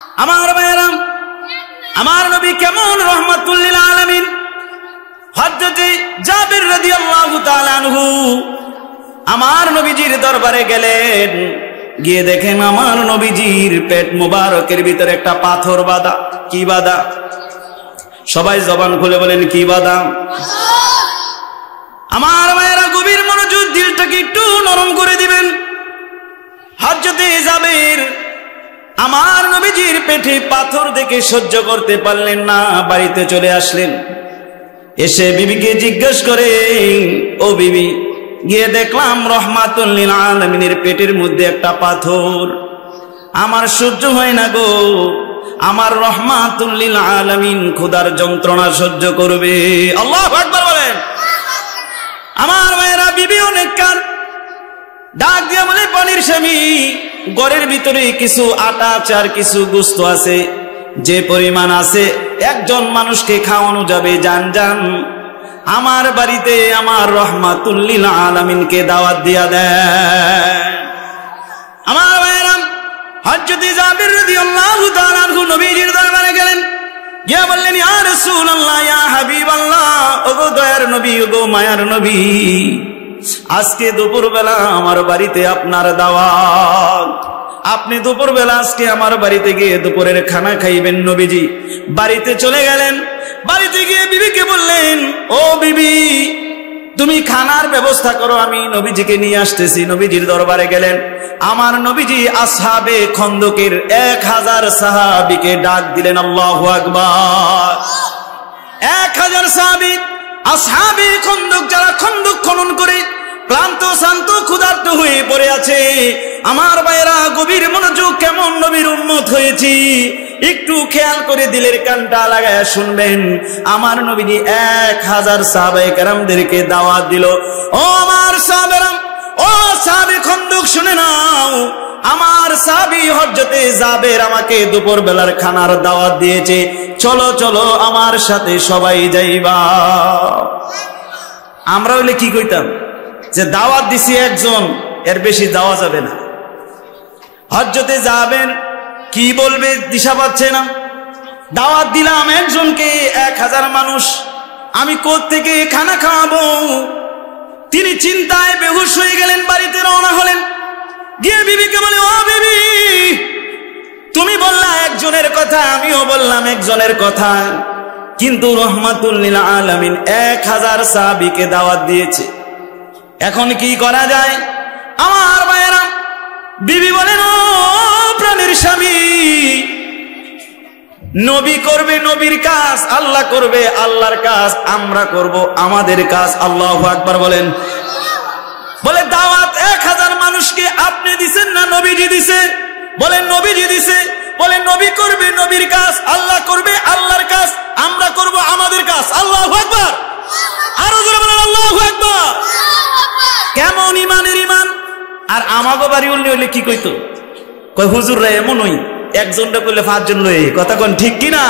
আমার ভাইয়েরা, আমার নবী কেমন রহমাতুল লিল আলামিন। হযরত জাবির রাদিয়াল্লাহু তাআলা আনহু আমার নবীজির দরবারে গেলেন, গিয়ে দেখেন আমার নবীজির পেট মুবারকের ভিতরে একটা পাথর বাঁধা। কি বাঁধা? সবাই জবান খুলে বলেন কি বাঁধা? আমার ভাইয়েরা গভীর মনোযোগ, দিলটাকে একটু নরম করে দিবেন। হযরত জাবির আমার নবীজির পেটে পাথর দেখে সহ্য করতে পারলেন না, বাড়িতে চলে আসলেন। এসে বিবিকে জিজ্ঞেস করে, ও বিবি, গিয়ে দেখলাম রহমাতুল লিল আলামিনের পেটের মধ্যে একটা পাথর, আমার সহ্য হয় না গো, আমার রহমাতুল লিল আলামিন ক্ষুধার যন্ত্রণা সহ্য করবে। আল্লাহু আকবার বলেন। আমার ভাইয়েরা, বিবি অনেক কার ডাক দিয়া বলে, পানির স্বামী, ঘরের ভিতরে কিছু আটা চার কিছু গোস্ত আছে, যে পরিমাণ আছে একজন মানুষকে খাওয়ানো যাবে, যান যান আমার বাড়িতে আমার রহমাতুল লিল আলামিনকে দাওয়াত দিয়া দেন। আমার ভাইয়েরা, হযরত জাবির রাদিয়াল্লাহু তাআলা আনহু নবীজির দরবারে গেলেন, গিয়ে বললেন, ইয়া রাসূলুল্লাহ, ইয়া হাবিবাল্লাহ, ওগো দয়ার নবী, ওগো মায়ার নবী, আজকে দুপুরবেলা আমার বাড়িতে আপনার দাওয়াত, আপনি দুপুরবেলা আজকে আমার বাড়িতে গিয়ে দুপুরের খানা খাইবেন। নবীজি বাড়িতে চলে গেলেন, বাড়িতে গিয়ে বিবিকে বললেন, ও বিবি, তুমি খানার ব্যবস্থা করো, আমি নবীজিকে নিয়ে আসতেছি। নবীজির দরবারে গেলেন, আমার নবীজি আসহাবে খন্দকের 1000 সাহাবীকে ডাক দিলেন। আল্লাহু আকবার। 1000 সাহাবী, আসহাবে খন্দক, যারা খন্দক খনন করে ক্লান্ত শান্ত ক্ষুধার্ত হয়ে পড়ে আছে। আমার ভাইয়েরা গভীর মনোযোগ, কেমন নবীর উম্মত হয়েছি একটু খেয়াল করে দিলের কানটা লাগায়া শুনবেন। আমার নবীজি 1000 সাহাবায়ে কেরামদেরকে দাওয়াত দিল। ও আমার সাহাবেরা, ও সাহাবে খন্দক, শুনে নাও, আমার সাহাবী হযরতে জাবের আমাকে দুপুর বেলার খানার দাওয়াত দিয়েছে, চলো চলো আমার সাথে সবাই যাইবা। আমরা হইলে কি কইতাম, যে দাওয়াত দিছি একজন, এর বেশি দেওয়া যাবে না। হযরতে জাবের কি বলবে দিশা পাচ্ছে না। দাওয়াত দিলাম একজনকে, 1000 মানুষ, আমি কোত্থেকে খানা খাওয়াবো? তিনি চিন্তায় বেহুশ হয়ে গেলেন, বাড়িতে রওনা হলেন। গিয়ে বিবিকে বলে, ও বিবি, তুমি বললা একজনের কথা, আমিও বললাম একজনের কথা, কিন্তু রহমাতুল লিল আলামিন 1000 সাহাবীকে দাওয়াত দিয়েছে, এখন কি করা যায়? আমার ভাইয়েরা, বিবি বলেন, ও প্রাণের স্বামী, নবী করবে নবীর কাজ, আল্লাহ করবে আল্লাহর কাজ, আমরা করব আমাদের কাজ। আল্লাহু আকবার বলেন। বলে, দাওয়াত 1000 মানুষকে আপনি দিছেন না নবীজি দিছে? বলেন নবীজি দিছে। বলে, নবী করবে নবীর কাজ, আল্লাহ করবে আল্লাহর কাজ, আমরা করব আমাদের কাজ। আল্লাহু আকবার। আরো জোরে বলেন আল্লাহু আকবার। কেমন ইমানের ইমান। আর আমাগো বাড়ি হইলে কি কইতো, কই হুজুর রে এমন হই, একজনটা করলে 5 জন লই, কথা কোন ঠিক কিনা?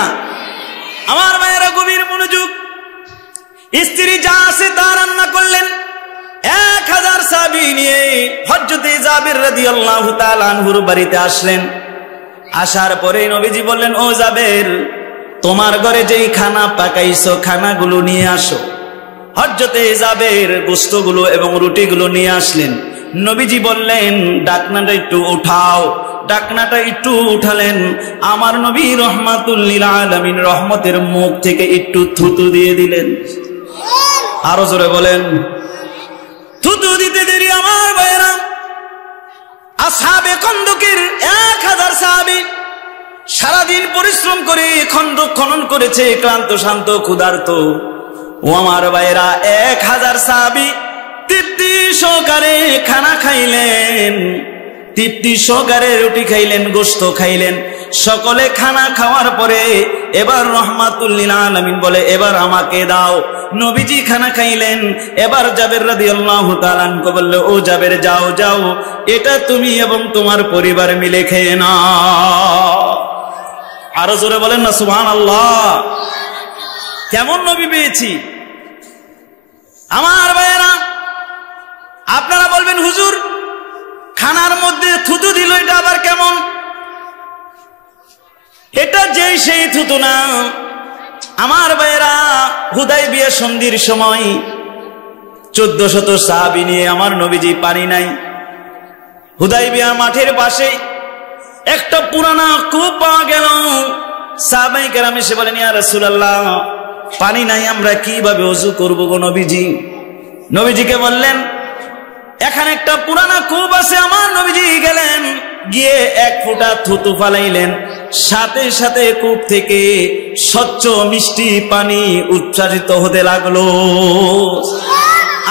আমার মায়েরা গভীর মনোযোগ, স্ত্রী যা আছে তা রান্না করলেন। 1000 সাহাবী নিয়ে হযরতে জাবির রাদিয়াল্লাহু তাআলা আনহুর বাড়িতে আসলেন। আসার পরে নবীজি বললেন, ও জাবের, তোমার ঘরে যেই খানা পাকাইছো খানাগুলো নিয়ে আসো। হযরতে জাবের গোশতগুলো এবং রুটিগুলো নিয়ে আসলেন। নবীজি বললেন, ডাকনাটা একটু উঠাও। ডাকনাটা একটু উঠালেন। আমার নবী রহমাতুল লিল আলামিন রহমতের মুখ থেকে একটু থুতু দিয়ে দিলেন। আরো জোরে বলেন। থুতু দিতে দেরি আমার ভাইয়েরা, আসহাবে খন্দকের 1000 সাহাবী সারাদিন পরিশ্রম করে খন্দক খনন করেছে, ক্লান্ত শান্ত ক্ষুধার্ত। ও আমার ভাইয়েরা, 1000 সাহাবী তৃপ্তি সহকারে খানা খাইলেন, তৃপ্তি সহকারে রুটি খাইলেন, গোশত খাইলেন। সকলে খানা খাওয়ার পরে এবার রহমাতুল লিল আলামিন বলে, এবার আমাকে দাও। নবীজি খানা খাইলেন। এবার জাবের রাদিয়াল্লাহু তাআলা আনহু বলল, ও জাবের, যাও যাও, এটা তুমি এবং তোমার পরিবার মিলে খেয়ে নাও। আরো জোরে বলেন না সুবহানাল্লাহ। কেমন নবী পেয়েছি। আমার ভাইয়েরা, আপনারা বলবেন, হুজুর খানার মধ্যে থুতু দিল, এটা আবার কেমন? এটা যেই সেই থুতু না। আমার ভাইরা, হুদায়বিয়া সন্ধির সময় 1400 সাহাবী নিয়ে আমার নবীজি পানি নাই। হুদায়বিয়া মাঠের পাশে একটা পুরানা কূপ পাওয়া গেল। সাহাবায়ে কেরাম এসে বলেন, ইয়া রাসূলুল্লাহ, পানি নাই, আমরা কিভাবে ওযু করব গো নবীজি? নবীজিকে বললেন, এখানে একটা পুরানা কূপ আছে। আমার নবীজি গেলেন, গিয়ে 1 ফোঁটা থুতু ফালাইলেন, সাথে সাথে কূপ থেকে স্বচ্ছ মিষ্টি পানি উচ্ছ্বাসিত হতে লাগলো।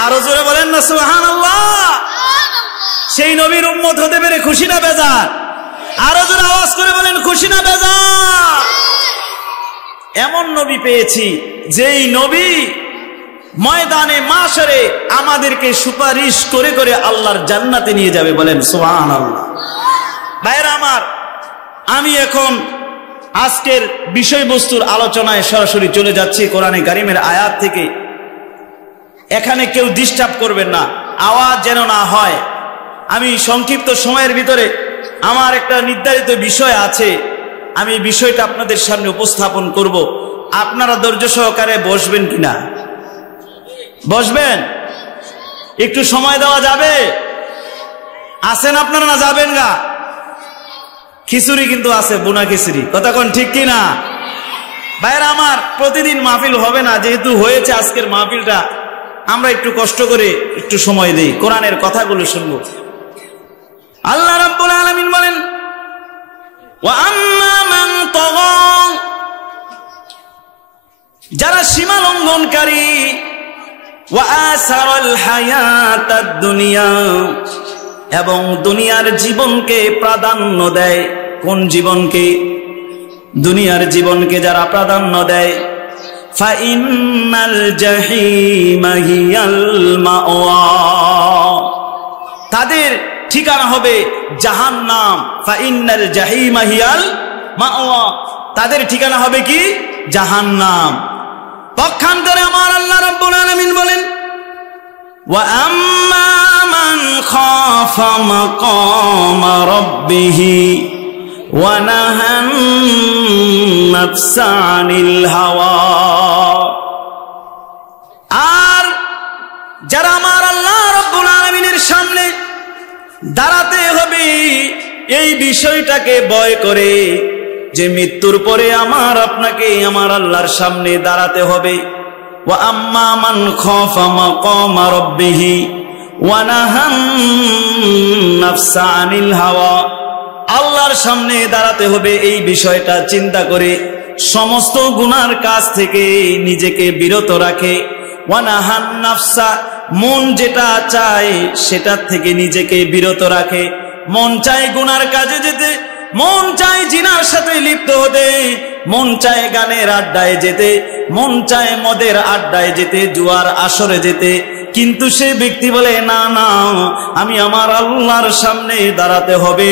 আরো জোরে বলেন না সুবহানাল্লাহ। সেই নবীর উম্মত হতে পেরে খুশি না বেজার? আরো জোরে আওয়াজ করে বলেন, খুশি না বেজার? এমন নবী পেয়েছি, যেই নবী ময়দানে মাশরে আমাদেরকে সুপারিশ করে করে আল্লাহর জান্নাতে নিয়ে যাবে। বলেন সুবহানাল্লাহ। ভাইরা আমার, আমি এখন আজকের বিষয়বস্তুর আলোচনায় সরাসরি চলে যাচ্ছি কোরআনে কারিমের আয়াত থেকে। এখানে কেউ ডিস্টার্ব করবেন না, আওয়াজ যেন না হয়। আমি সংক্ষিপ্ত সময়ের ভিতরে আমার একটা নির্ধারিত বিষয় আছে, আমি বিষয়টা আপনাদের সামনে উপস্থাপন করব। আপনারা ধৈর্য সহকারে বসবেন কিনা? বসবেন? একটু সময় দেওয়া যাবে? আছেন আপনারা না যাবেন গা? খিচুড়ি কিন্তু আছে, বুনা খিচুড়ি, কথা কোন ঠিক কিনা? ভাইরা আমার, প্রতিদিন মাহফিল হবে না, যেহেতু হয়েছে আজকের মাহফিলটা, আমরা একটু কষ্ট করে একটু সময় দেই, কোরআনের কথাগুলো শুনবো। আল্লাহ রাব্বুল আলামিন বলেন, ওয়া আম্মা মান তাগা, যারা সীমা লঙ্ঘনকারী, ওয়া আসারাল হায়াতাদ দুনিয়া, এবং দুনিয়ার জীবনকে প্রাধান্য দেয়। কোন জীবনকে? দুনিয়ার জীবনকে যারা প্রাধান্য দেয়, ফাইন্নাল জাহিমা হিয়াল মাওয়া, তাদের ঠিকানা হবে জাহান্নাম। ফাইন্নাল জাহিমা হিয়াল মাওয়া, তাদের ঠিকানা হবে কি? জাহান্নাম। পক্ষান্তরে আমার আল্লাহ রাব্বুল আলামিন বলেন, ওয়া আম্মা মান খাফা মাকামা রাব্বিহি ওয়া নাহান নাফসা আনিল হাওয়া, আর যারা আমার আল্লাহ রাব্বুল আলামিনের সামনে দাঁড়াতে হবে, এই বিষয়টাকে ভয় করে যে মৃত্যুর পরে আমার আপনাকে আমার আল্লাহর সামনে দাঁড়াতে হবে। ওয়া আম্মা মান খাফা মাকামা রাব্বিহি ওয়া নাহান নাফসা আনিল হাওয়া, আল্লাহর সামনে দাঁড়াতে হবে, এই বিষয়টা চিন্তা করে সমস্ত গুনার কাজ থেকে নিজেকে বিরত রাখে। ওয়া নাহান নাফসা, মন যেটা চায় সেটার থেকে নিজেকে বিরত রাখে। মন চায় গুনার কাজে যেতে, মন চায় জিনার সাথে লিপ্ত হতে, মন চায় গানের আড্ডায় যেতে, মন চায় মদের আড্ডায় যেতে, জুয়ার আসরে যেতে, কিন্তু সে ব্যক্তি বলে না না, আমি আমার আল্লাহর সামনে দাঁড়াতে হবে।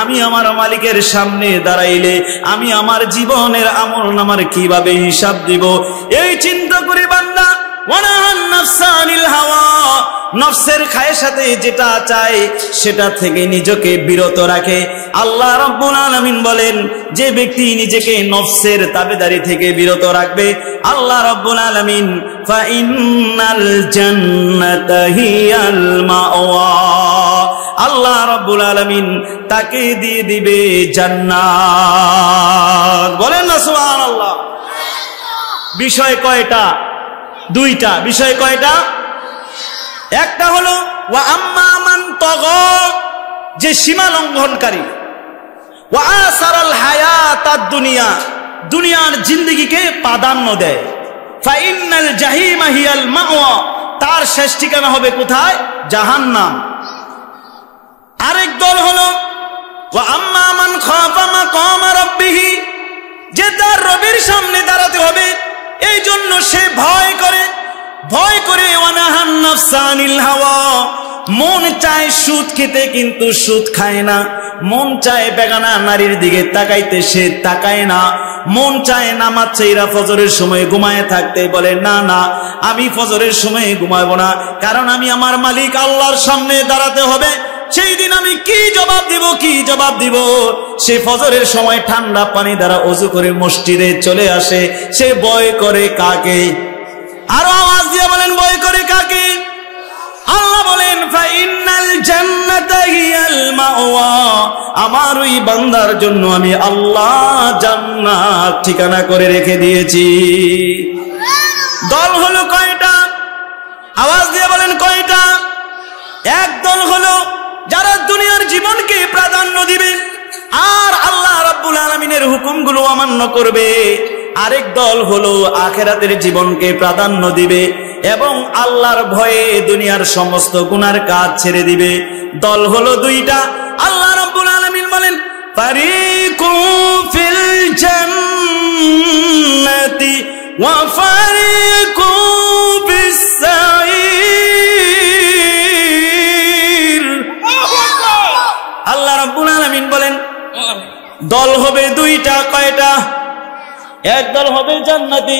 আমি আমার মালিকের সামনে দাঁড়াইলে আমি আমার জীবনের আমল নামার কিভাবে হিসাব দিব, এই চিন্তা করে বান্দা ওয়ানাহান নাফসা আনিল হাওয়া, নফসের খায়েশাতে যেটা চায় সেটা থেকে নিজেকে বিরত রাখে। আল্লাহ রাব্বুল আলামিন বলেন, যে ব্যক্তি নিজেকে নফসের তাবেদারি থেকে বিরত রাখবে, আল্লাহ রাব্বুল আলামিন ফাইন্নাল জান্নাতা হিয়াল মাওয়া, আল্লাহ রাব্বুল আলামিন তাকে দিয়ে দিবে জান্নাত। বলেন না সুবহানাল্লাহ। বিষয় কয়টা? দুইটা। বিষয় কয়টা? একটা হলো ওয়া আম্মা মান তাগা, যে সীমা লঙ্ঘনকারী, ওয়া আসারাল হায়াতাদ দুনিয়া, দুনিয়ার জিন্দেগিকে প্রাধান্য দেয়, ফাইন্নাল জাহিমা হিয়াল মাওয়া, তার শেষ ঠিকানা হবে কোথায়? জাহান্নাম। আরেক দল হলো ওয়া আম্মা মান খাফা মাকামা রাব্বিহি, যে তার রবের সামনে দাঁড়াতে হবে, এই জন্য সে ভয় করে ওয়ানাহান নাফসা আনিল হাওয়া, মন চায় সুদ খেতে কিন্তু সুদ খায় না, মন চায় বেগানা নারীর দিকে তাকাইতে সে তাকায় না, মন চায় নামাজ চাইরা ফজরের সময় ঘুমায় থাকতে, বলে না না, আমি ফজরের সময় ঘুমাবো না, কারণ আমি আমার মালিক আল্লাহর সামনে দাঁড়াতে হবে। সেই দিন আমি কি জবাব দিব। সে ফজরের সময় ঠান্ডা পানি দ্বারা ওযু করে মসজিদে চলে আসে, সে ভয় করে কাকে? আরো আওয়াজ দিয়ে বলেন, ভয় করে কাকে? আল্লাহ বলেন ফাইনাল জান্নাতা হিয়াল মাওয়া, আমার ওই বান্দার জন্য আমি আল্লাহ জান্নাত ঠিকানা করে রেখে দিয়েছি। দল হলো কয়টা? আওয়াজ দিয়ে বলেন কয়টা? এক দল হলো যারা দুনিয়ার জীবনকে প্রাধান্য দিবে আর আল্লাহ রাব্বুল আলামিনের হুকুমগুলো অমান্য করবে। আরেক দল হলো আখিরাতের জীবনকে প্রাধান্য দিবে এবং আল্লাহর ভয়ে দুনিয়ার সমস্ত গুনার কাজ ছেড়ে দিবে। দল হলো দুইটা। আল্লাহ রাব্বুল আলামিন বলেন ফারিকুম ফিল জান্নাতি ওয়া ফারিকুম ফিস সাঈর। আল্লাহ রাব্বুল আলামিন বলেন দল হবে দুইটা। কয়টা? এক দল হবে জান্নাতি,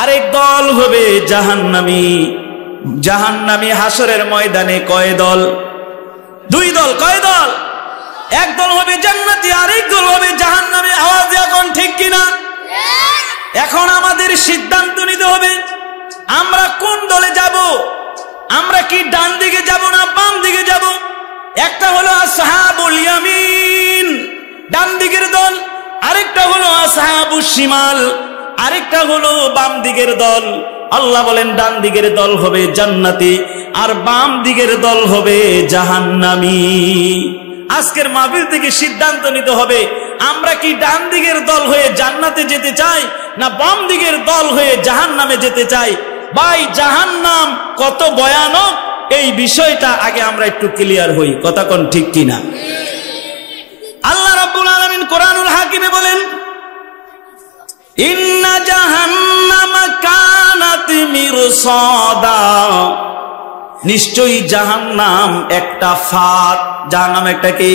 আরেক দল হবে জাহান্নামী। জাহান্নামী হাসরের ময়দানে কয় দল? দুই দল। কয় দল? এক দল হবে জান্নাতি, আরেক দল হবে জাহান্নামী। আওয়াজ এখন ঠিক কিনা? এখন আমাদের সিদ্ধান্ত নিতে হবে আমরা কোন দলে যাব। আমরা কি ডান দিকে যাব না বাম দিকে যাব? একটা হলো আসহাবুল ইয়ামিন, ডান দিকের দল। আরেকটা হলো আসহাবুশ শিমাল, আরেকটা হলো বাম দিকের দল। আল্লাহ বলেন ডান দিকের দল হবে জান্নাতি আর বাম দিকের দল হবে জাহান্নামী। আজকের মাহফিল থেকে সিদ্ধান্ত নিতে হবে আমরা কি ডান দিকের দল হয়ে জান্নাতে যেতে চাই না বাম দিকের দল হয়ে জাহান্নামে যেতে চাই। ভাই, জাহান্নাম কত ভয়ানক এই বিষয়টা আগে আমরা একটু ক্লিয়ার হই। কথা কোন ঠিক কিনা? আল্লাহ রাব্বুল আলামিন কোরআনুল হাকিমে বলেন ইন্না জাহান্নামা কানাত মিরসাদা, নিশ্চয়ই জাহান্নাম একটা ফাঁদ। জাহান্নাম একটা কি?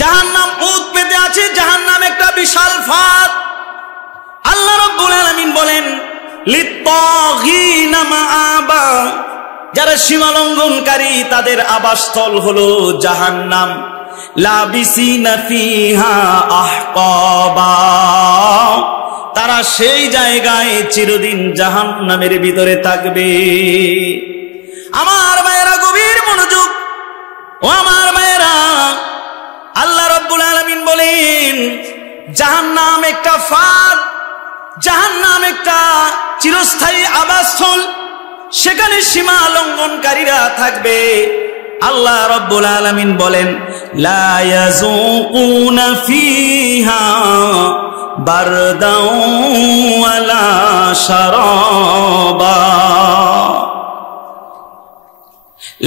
জাহান্নাম উত পেতে আছে, জাহান্নাম একটা বিশাল ফাঁদ। আল্লাহ রাব্বুল আলামিন বলেন লিত্তাগিনা মাআবা, যারা সীমা লঙ্ঘনকারী তাদের আবাসস্থল হলো জাহান্নাম। লাবিসিনা ফিহা আহকাবা, তারা সেই জায়গায় চিরদিন জাহান্নামের ভিতরে থাকবে। আমার মায়েরা গভীর মনোযোগ, ও আমার মায়েরা, আল্লাহ রাব্বুল আলামিন বলেন জাহান্নাম একটা ফাঁদ, জাহান্নাম একটা চিরস্থায়ী আবাসস্থল, সেখানে সীমা লঙ্ঘনকারীরা থাকবে। আল্লাহ রাব্বুল আলামিন বলেন লা ইয়াযুকুনা ফিহা বারদাও ওয়ালা শারাবা,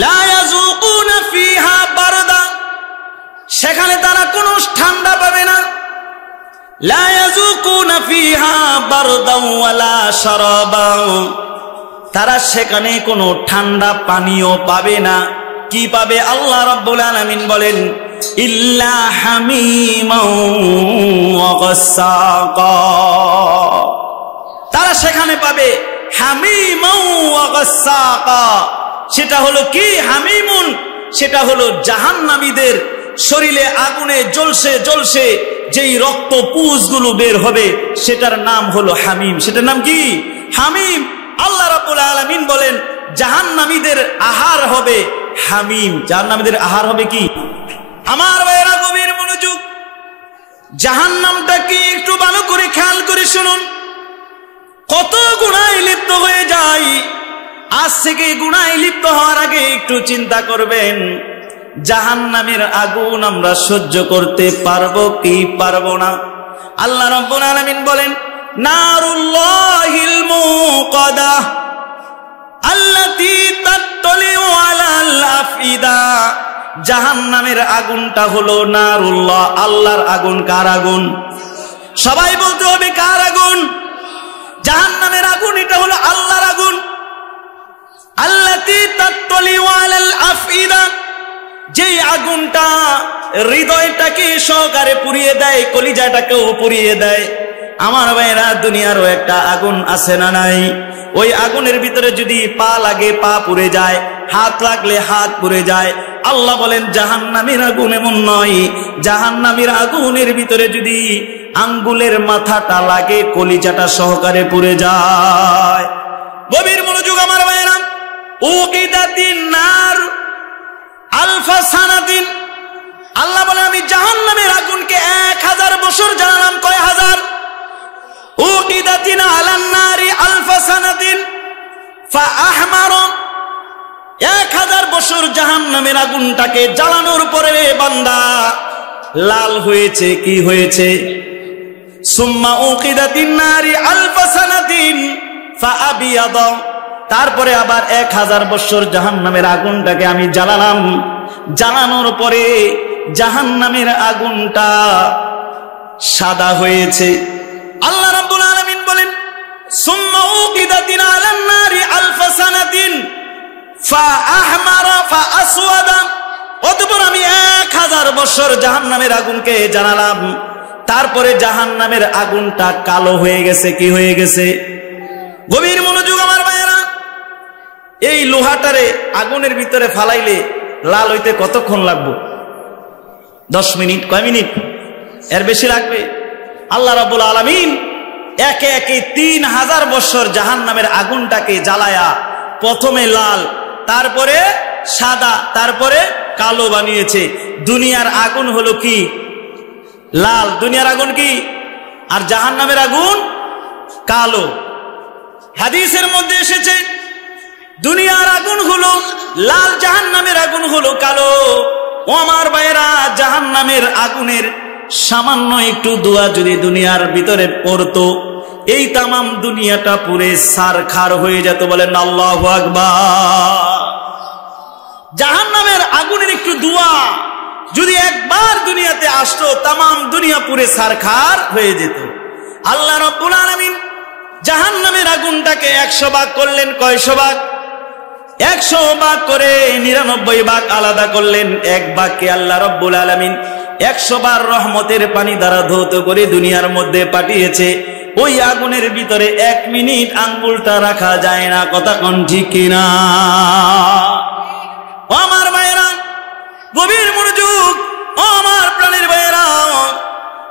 লা ইয়াযুকুনা ফিহা বারদা, সেখানে তারা কোনো ঠান্ডা পাবে না। লা ইয়াযুকুনা ফিহা বারদাও ওয়ালা শারাবা, তারা সেখানে কোনো ঠান্ডা পানীয় পাবে না। কি পাবে? আল্লাহ রাব্বুল আলামিন বলেন ইল্লা হামিমান ওয়া গাসসাকা, তারা সেখানে পাবে হামিমান ওয়া গাসসাকা। সেটা হলো কি? হামিমুন, সেটা হলো জাহান্নামীদের শরীরে আগুনে জ্বলছে জ্বলছে যেই রক্ত পুঁজগুলো বের হবে সেটার নাম হলো হামিম। সেটার নাম কি? হামিম। আল্লাহ রাব্বুল আলামিন বলেন জাহান্নামীদের আহার হবে হামিম। জাহান্নামীদের আহার হবে কি? আমার ভাইয়েরা গভীর মনোযোগ, জাহান্নামটা কি একটু ভালো করে খেয়াল করে শুনুন। কত গুনাহে লিপ্ত হয়ে যায়। আজ থেকে গুনাহে লিপ্ত হওয়ার আগে একটু চিন্তা করবেন জাহান্নামের আগুন আমরা সহ্য করতে পারবো কি পারবো না। আল্লাহ রাব্বুল আলামিন বলেন নারুল্লাহিল মুকাদা আল্লাতী তাত্তালিউ আলাল আফইদা, জাহান্নামের আগুনটা হলো নারুল্লাহ, আল্লাহর আগুন। কার আগুন? সবাই বলতে হবে কার আগুন? জাহান্নামের আগুন এটা হলো আল্লাহর আগুন। আল্লাতী তাত্তালিউ আলাল আফইদা, যেই আগুনটা হৃদয়টাকে সহকারে পুড়িয়ে দেয়, কলিজাটাকেও পুড়িয়ে দেয়। আমার ভাইরা, দুনিয়ারও একটা আগুন আছে না নাই? ওই আগুনের ভিতরে যদি পা লাগে পা পুড়ে যায়, হাত লাগলে হাত পুড়ে যায়, আল্লাহ বলেন জাহান্নামের আগুন এমন নয়, জাহান্নামের আগুনের ভিতরে যদি আঙ্গুলের মাথাটা লাগে কলিজাটা সহকারে পুড়ে যায়। গভীর মনোযোগ আমার ভাইরা, উকিদাতিন নার আলফা সানাতিন, আল্লাহ বলে আমি জাহান্নামের আগুনকে 1000 বছর জ্বালালাম। কয় হাজার? উকিদাতিন আলান নারি আলফা সানাতিন ফাআহমার, 1000 বছর জাহান্নামের আগুনটাকে জ্বালানোর পরে বান্দা লাল হয়েছে। কি হয়েছে? সুম্মা উকিদাতিন নারি আলফা সানাতিন ফাআবিয়াদ, তারপরে আবার 1000 বছর জাহান্নামের আগুনটাকে আমি জ্বালালাম, জ্বালানোর পরে জাহান্নামের আগুনটা সাদা হয়েছে। আল্লাহ রাব্বুল আলামিন বলেন সুম্মা উকিদাতিন আলান নারি আলফা সানাতিন ফাআহমারা ফাআসওয়াদা, অতঃপর আমি 1000 বছর জাহান্নামের আগুনকে জ্বালালাম, তারপরে জাহান্নামের আগুনটা কালো হয়ে গেছে। কি হয়ে গেছে? গভীর মনোযোগ আমার ভাইয়েরা, এই লোহাটারে আগুনের ভিতরে ফালাইলে লাল হইতে কতক্ষণ লাগবে? 10 মিনিট? কয় মিনিট? এর বেশি লাগবে? আল্লাহ রাব্বুল আলামিন একে একে 3000 বছর জাহান্নামের আগুনটাকে জ্বালায়া প্রথমে লাল, তারপরে সাদা, তারপরে কালো বানিয়েছে। দুনিয়ার আগুন হলো কি? লাল। দুনিয়ার আগুন কি? আর জাহান্নামের আগুন কালো। হাদিসের মধ্যে এসেছে দুনিয়ার আগুন হলো লাল, জাহান্নামের আগুন হলো কালো। ও আমার ভাইয়েরা, জাহান্নামের আগুনের সামান্য একটু দোয়া যদি দুনিয়ার ভিতরে পড়তো, এই তামাম দুনিয়াটা পুরে সারখার হয়ে যেত। বলেন আল্লাহু আকবার। জাহান্নামের আগুনের একটু দোয়া যদি একবার দুনিয়াতে আসতো, তামাম দুনিয়া পুরে সারখার হয়ে যেত। আল্লাহ রাব্বুল আলামিন জাহান্নামের আগুনটাকে 100 ভাগ করলেন। কয়শো ভাগ? 100 ভাগ করে 99 ভাগ আলাদা করলেন। এক ভাগকে আল্লাহ রাব্বুল আলামিন 100 বার রহমতের পানি দ্বারা ধৌত করে দুনিয়ার মধ্যে পাঠিয়েছে। ওই আগুনের ভিতরে 1 মিনিট আঙ্গুলটা রাখা যায় না। কথা কোন ঠিক কিনা? ও আমার ভাইয়েরা, গভীর মনোযোগ। ও আমার প্রাণের ভাইয়েরা,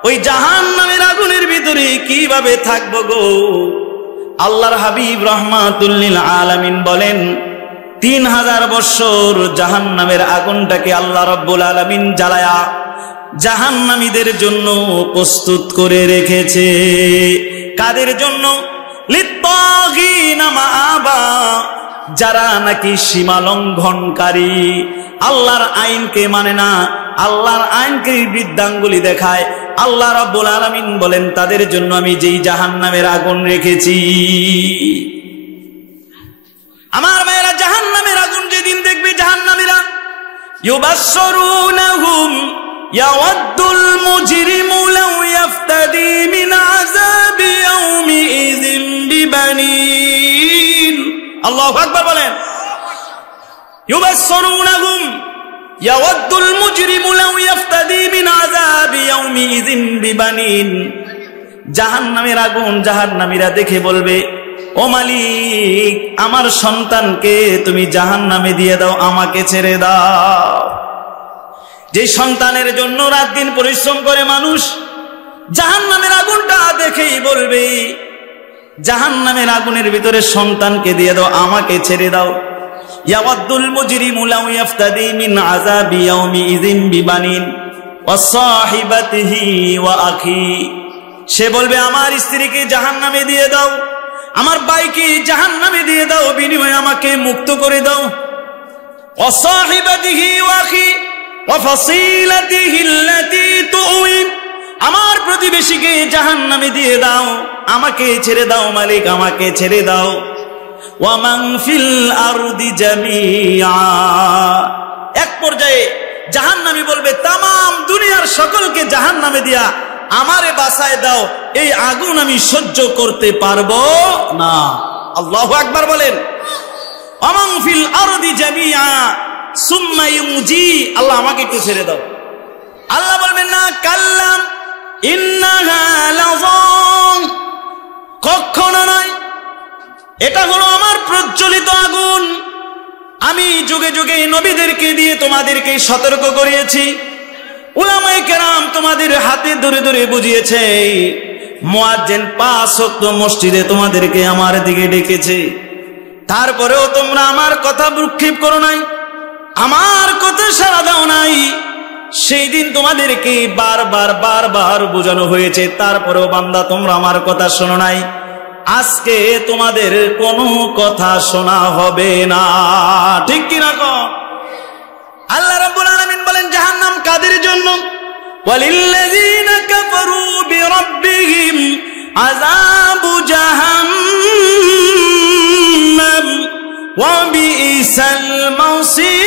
ওই জাহান্নামের আগুনের ভিতরে কিভাবে থাকবো গো? আল্লাহর হাবিব রাহমাতুল লিল আলামিন বলেন 3000 বছর জাহান্নামের আগুনটাকে আল্লাহ রাব্বুল আলামিন জ্বালায়া জাহান্নামীদের জন্য প্রস্তুত করে রেখেছে। কাদের জন্য? লিত্তাগিনা মাআবা, যারা নাকি সীমা লঙ্ঘনকারী, আল্লাহর আইনকে মানে না, আল্লাহর আইনকে বৃদ্ধাঙ্গুলি দেখায়। আল্লাহ রাব্বুল আলামিন বলেন তাদের জন্য আমি যেই জাহান্নামের আগুন রেখেছি। আমার মায়েরা, জাহান্নামের আগুন যেদিন দেখবে জাহান্নামীরা, ইউবাশশিরুনাহুম ইয়াওয়াদ্দুল মুজরিমু লাউ ইফতাদি মিন আযাবি ইয়াউমিযিন বিবানিন। আল্লাহু আকবার বলেন। ইউবাশশিরুনাহুম ইয়াওয়াদ্দুল মুজরিমু লাউ ইফতাদি মিন আযাবি ইয়াউমিযিন বিবানিন। জাহান্নামের আগুন জাহান্নামীরা দেখে বলবে, ও মালিক, আমার সন্তানকে তুমি জাহান্নামে দিয়ে দাও, আমাকে ছেড়ে দাও। যে সন্তানের জন্য রাত দিন পরিশ্রম করে মানুষ, জাহান্নামের আগুনটা দেখেই বলবে, জাহান্নামের আগুনের ভিতরে সন্তানকে দিয়ে দাও, আমাকে ছেড়ে দাও। ইয়াওয়াদ্দুল মুজরিমু লাউ ইফতাদি মিন আযাবি ইয়াউমিযিন বিবানিন ওয়া সাহিবাতিহি ওয়া আখি। সে বলবে, আমার স্ত্রীকে জাহান্নামে দিয়ে দাও, আমার ভাইকে জাহান্নামে দিয়ে দাও, বিনিময়ে আমাকে মুক্ত করে দাও। ওয়া সাহিবাতিহি ওয়া আখি ওয়া ফাসিলাতিহি আল্লাতী তুউই, আমার প্রতিবেশীকে জাহান্নামে দিয়ে দাও, আমাকে ছেড়ে দাও মালিক, আমাকে ছেড়ে দাও। ওয়া মান ফিল আরদি জামিআ, এক পর্যায়ে জাহান্নামী বলবে, তামাম দুনিয়ার সকলকে জাহান্নামে দিয়া আমারে বাঁচায় দাও, এই আগুন আমি সহ্য করতে পারবো না। আল্লাহু আকবার বলেন। ওয়া মান ফিল আরদি জামিআ সুম্মা ইউজি, আল্লাহ আমাকে একটু ছেড়ে দাও। আল্লাহ বলবেন না, কাল্লাম ইন্নাহা লাযা, কখনো নয়, এটা হলো আমার প্রজ্বলিত আগুন, আমি যুগে যুগে নবীদেরকে দিয়ে তোমাদেরকে সতর্ক করিয়েছি, উলামায়ে কেরাম তোমাদের হাতে ধরে ধরে বুঝিয়েছে, মুয়াজ্জিন 5 ওয়াক্ত মসজিদে তোমাদেরকে আমার দিকে ডেকেছে, তারপরেও তোমরা আমার কথা ভ্রুক্ষেপ করো নাই, আমার কথা সাড়া দাও নাই। সেই দিন তোমাদেরকে বারবার বোঝানো হয়েছে, তারপরেও বান্দা তোমরা আমার কথা শোনো নাই। আজকে তোমাদের কোনো কথা শোনা হবে না, ঠিক কি না? আল্লাহ রাব্বুল আলামিন বলেন জাহান্নাম কাদের জন্য? ওয়ালিল্লাযীনা কাফারু বিরাব্বিহিম আযাবু জাহান্নাম ওয়া বিইসাল মাসীর।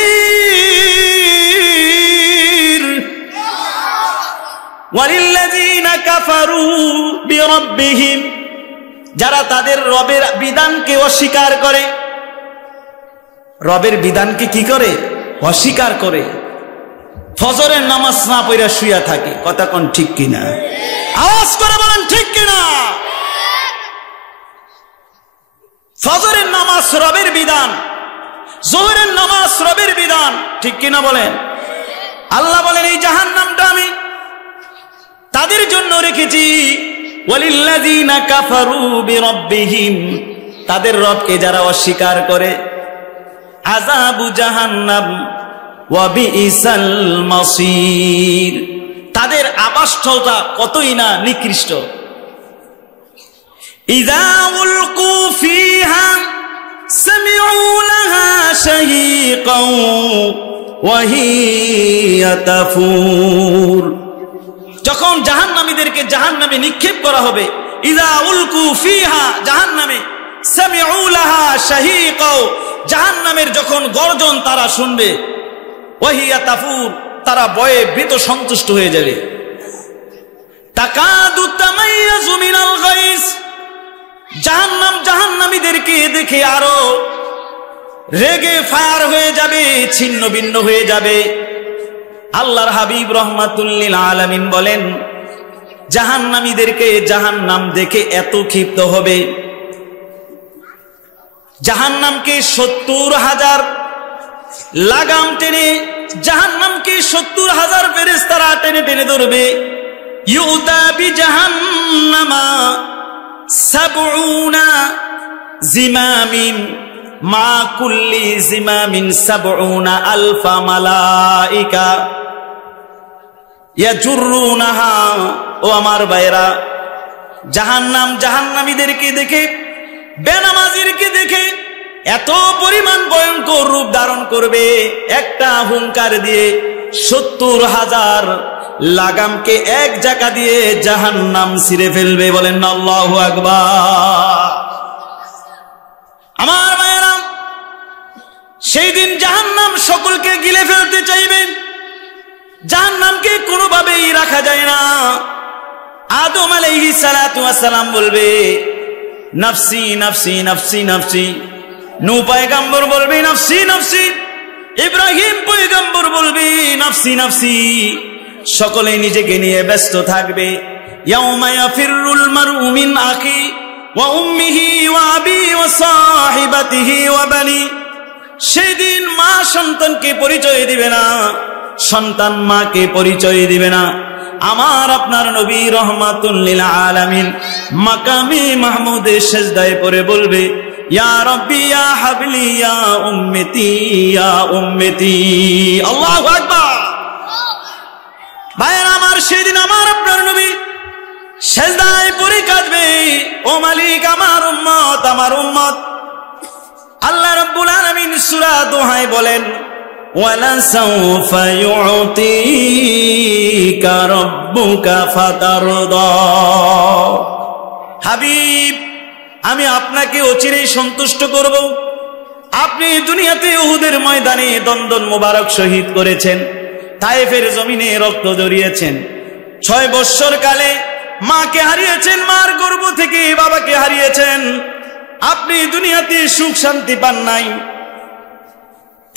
ওয়ালিল্লাযীনা কাফারু বিরাব্বিহিম, যারা তাদের রবের বিধানকে অস্বীকার করে, রবের বিধানকে কি করে? অস্বীকার করে। ফজরের নামাজ না পড়া শুয়া থাকে, কথা কোন ঠিক কিনা? আওয়াজ করে বলেন ঠিক কিনা? ফজরের নামাজ রবের বিধান, যোহরের নামাজ রবের বিধান, ঠিক কিনা বলেন? আল্লাহ বলেন এই জাহান্নামটা আমি তাদের জন্য রেখেছি। ওয়ালিল্লাযীনা কাফারু বিরাব্বিহিম, তাদের রবকে যারা অস্বীকার করে, আযাবু জাহান্নাম ওয়া বিইসাল মাসীর, তাদের আবাসস্থলটা কতই না নিকৃষ্ট। ইযা উলকু ফিহা সামিউ লাহা শাহীকাও ওয়া হিয়া তাফুর, যখন জাহান্নামীদেরকে জাহান্নামে নিক্ষেপ করা হবে, ইযা উলকু ফিহা, জাহান্নামে, সামিউ লাহা শাহীকাও, জাহান্নামের যখন গর্জন তারা শুনবে, ওয়া হিয়া তাফুর, তারা ভয়ে ভীত সন্তুষ্ট হয়ে যাবে। তাকাদু তামাইয়াজু মিনাল গায়স, জাহান্নাম জাহান্নামীদেরকে দেখে আরো রেগে ফায়ার হয়ে যাবে, ছিন্ন ভিন্ন হয়ে যাবে। আল্লাহর হাবিব রাহমাতুল লিল আলামিন বলেন জাহান্নামীদেরকে জাহান্নাম দেখে এত ক্ষিপ্ত হবে, জাহান্নামকে 70,000 লাগাম টেনে, জাহান্নামকে 70,000 ফেরেশতারা টেনে টেনে ধরবে। ইউতা বিজাহান্নামা 70 জিমামিন, মা কুল্লি জিমামিন 70 আলফা মালাইকা ইয়াজুরুনাহা। ও আমার ভাইরা, জাহান্নাম জাহান্নামীদেরকে দেখে, বেনামাজিরকে দেখে এত পরিমাণ ভয়ঙ্কর রূপ ধারণ করবে, একটা হুঙ্কার দিয়ে 70,000 লাগামকে এক জায়গা দিয়ে জাহান্নাম ছিঁড়ে ফেলবে। বলেন আল্লাহু আকবার। আমার ভাইরা, সেই দিন জাহান্নাম সকলকে গিলে ফেলতে চাইবে, জাহান্নামকে কোনোভাবেই রাখা যায় না। আদম আলাইহিস সালাতু ওয়াস সালাম বলবে নফসি নফসি নফসি নফসি, নূহ পয়গম্বর বলবে নফসি নফসি, ইব্রাহিম পয়গম্বর বলবে নফসি নফসি, সকলে নিজেকে নিয়ে ব্যস্ত থাকবে। ইয়াউমা ইয়াফিরুল মারউ মিন আখি ওয়া উম্মিহি ওয়া আবি ওয়া সাহিবাতিহি ওয়া বানি, সেই দিন মা সন্তানকে পরিচয় দিবে না, সন্তান মাকে পরিচয় দিবে না। আমার আপনার নবী রাহমাতুল লিল আলামিন মাকামে মাহমুদে সিজদায় পড়ে বলবে ইয়া রাব্বি ইয়া হাবলি ইয়া উম্মতি ইয়া উম্মতি। আল্লাহু আকবার। ভাইরা আমার, সেদিন আমার আপনার নবী সিজদায় পড়ে কাঁদবে, ও মালিক আমার উম্মত আমার উম্মত। আল্লাহ রাব্বুল আলামিন সূরা দোহায় বলেন ওয়ালা সাউফা ইউতিকা রাব্বুকা ফাতারদা। হাবিব, আমি আপনাকে অচিরেই সন্তুষ্ট করব। আপনি দুনিয়াতে উহুদের ময়দানে দন্দন মোবারক শহীদ করেছেন, তায়েফের জমিনে রক্ত ঝরিয়েছেন, 6 বৎসর কালে মাকে হারিয়েছেন, মার গর্ভ থেকে বাবাকে হারিয়েছেন। আপনি দুনিয়াতে সুখ শান্তি পান নাই,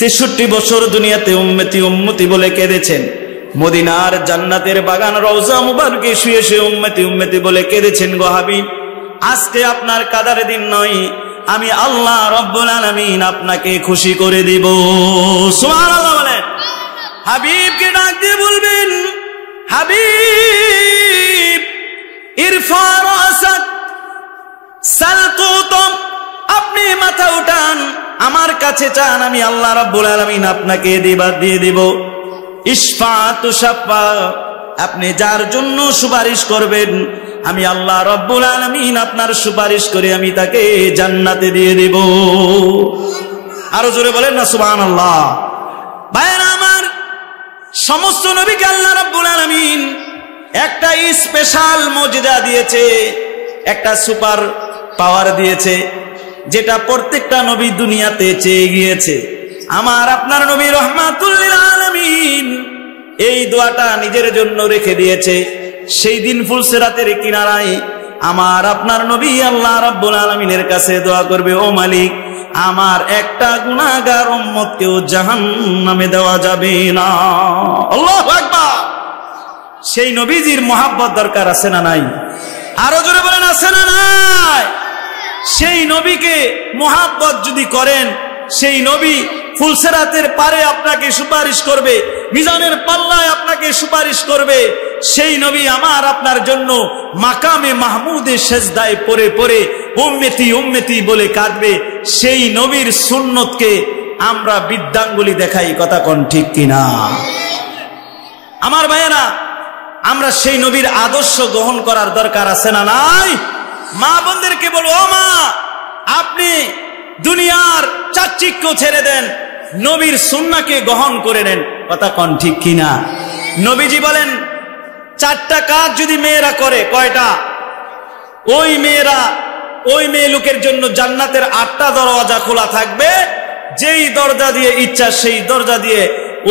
63 বছর দুনিয়াতে উম্মতি উম্মতি বলে কেঁদেছেন। মদিনার জান্নাতের বাগান রওজা মুবারকে শুয়ে শুয়ে উম্মতি উম্মতি বলে কেঁদেছেন। গো হাবিব, আজকে আপনার কাদার দিন নয়, আমি আল্লাহ রব্বুল আলামিন আপনাকে খুশি করে দিব। সুবহানাল্লাহ বলেন। হাবিবকে ডাক দিয়ে বলবেন, হাবিব ইরফা রাসাক সাল তুতম, আপনি মাথা উঠান, আমার কাছে চান, আমি আল্লাহ রাব্বুল আলামিন আপনাকে দিয়ে দিব। ইশফা তুশাফা, আপনি যার জন্য সুপারিশ করবেন আমি আল্লাহ রাব্বুল আলামিন আপনার সুপারিশ করে আমি তাকে জান্নাতে দিয়ে দেব। আরো জোরে বলেন না সুবহানাল্লাহ। ভাইরা আমার, সমস্ত নবীকে আল্লাহ রাব্বুল আলামিন একটা স্পেশাল মুজিজা দিয়েছে, একটা সুপার পাওয়ার দিয়েছে, যেটা প্রত্যেকটা নবী দুনিয়াতে চেয়ে গিয়েছে। আমার আপনার নবী রাহমাতুল লিল আলামিন এই দোয়াটা নিজের জন্য রেখে দিয়েছে। সেই দিন ফুলসিরাতের কিনারায় আমার আপনার নবী আল্লাহ রাব্বুল আলামিনের কাছে দোয়া করবে, ও মালিক, আমার একটা গুনাহগার উম্মতকেও জাহান্নামে দেওয়া যাবে না। আল্লাহু আকবার। সেই নবীজির মহব্বত দরকার আছে না নাই? আরো জোরে বলেন আছে না নাই? সেই নবীকে মহব্বত যদি করেন, সেই নবী ফুলসিরাতের পারে আপনাকে সুপারিশ করবে, মিজানের পাল্লায় আপনাকে সুপারিশ করবে। সেই নবী আমার আপনার জন্য মাকামে মাহমুদে সেজদায় পড়ে পড়ে উম্মতি উম্মতি বলে কাঁদবে। সেই নবীর সুন্নতকে আমরা বৃদ্ধাঙ্গুলি দেখাই, কথা কোন ঠিক কিনা? আমার ভাইয়েরা, আমরা সেই নবীর আদর্শ গ্রহণ করার দরকার আছে না নাই? মা বোনদেরকে বলবো, ও মা, আপনি দুনিয়ার চাকচিক্য ছেড়ে দেন, নবীর সুন্নাহকে গ্রহণ করে নেন, কথা কোন ঠিক কিনা? নবীজি বলেন, 4টা কাজ যদি মেয়েরা করে, কয়টা? ওই মেয়ে লোকের জন্য জান্নাতের 8টা দরওয়াজা খোলা থাকবে। যেই দরজা দিয়ে ইচ্ছা সেই দরজা দিয়ে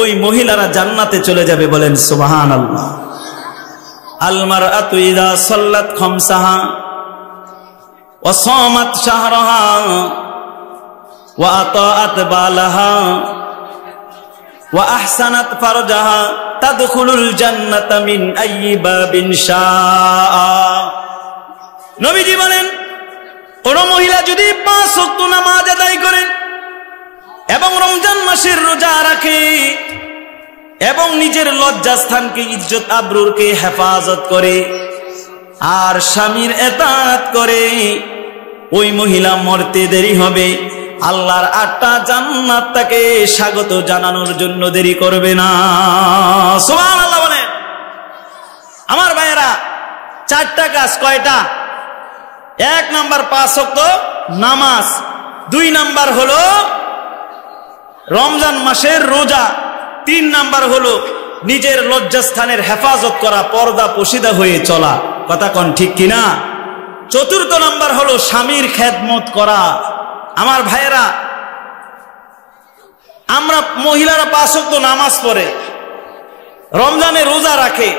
ওই মহিলারা জান্নাতে চলে যাবে। বলেন সুবহানাল্লাহ। আল মারআতু ইযা সাল্লাত খামসাহা ওয়া সামাত শাহরাহা ওয়া আতাআত বালাহা ওয়া আহসানাত ফারজাহা তাদখুলুল জান্নাতা মিন আইয়ি বাবিন শাআ। নবীজি বলেন, কোন মহিলা যদি 5 ওয়াক্ত নামাজ আদায় করে এবং রমজান মাসের রোজা রাখে এবং নিজের লজ্জাস্থানকে, ইজ্জত আবরুরকে হেফাজত করে আর স্বামীর এতাত করে, ওই মহিলা মরতে দেরি হবে, আল্লাহর 8টা জান্নাত তাকে স্বাগত জানানোর জন্য দেরি করবে না। সুবহানাল্লাহ বলেন। আমার ভাইয়েরা, 4টা কাজ কয়টা? 1 নাম্বার 5 ওয়াক্ত নামাজ, 2 নাম্বার হলো রমজান মাসের রোজা, 3 নাম্বার হলো নিজের লজ্জাস্থানের হেফাজত করা, পর্দা পশিদা হয়ে চলা, কথা কোন ঠিক কিনা? 4র্থ নাম্বার হলো স্বামীর খেদমত করা। আমার ভাইয়েরা, আমরা মহিলারা 5 ওয়াক্ত নামাজ পড়ে, রমজানে রোজা রাখে,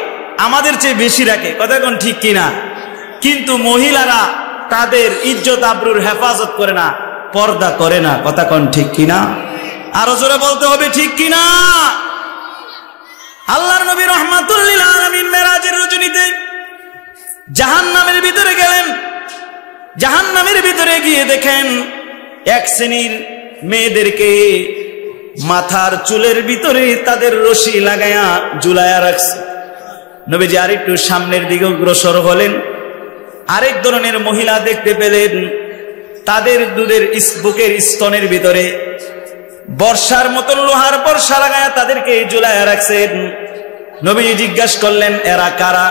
আমাদের চেয়ে বেশি রাখে, কথা কোন ঠিক কিনা? কিন্তু মহিলারা তাদের ইজ্জত আবরুর হেফাজত করে না, পর্দা করে না, কথা কোন ঠিক কিনা? আরো জোরে বলতে হবে ঠিক কিনা? আল্লাহর নবী রাহমাতুল লিল আলামিন মেরাজের রজনীতে জাহান্নামের ভিতরে গেলেন। জাহান্নামের ভিতরে গিয়ে দেখেন এক শ্রেণীর মেয়েদেরকে মাথার চুলের ভিতরে তাদের রশি লাগায়া ঝুলায়া রাখছে। নবীজি আরেকটু সামনের দিকে অগ্রসর হলেন, আরেক ধরনের মহিলা দেখতে পেলেন, তাদের দুধের বুকের স্তনের ভিতরে বর্ষার মতন লোহার বর্ষা লাগায়া তাদেরকে ঝুলায়া রাখছেন। নবীজি জিজ্ঞাসা করলেন, এরা কারা?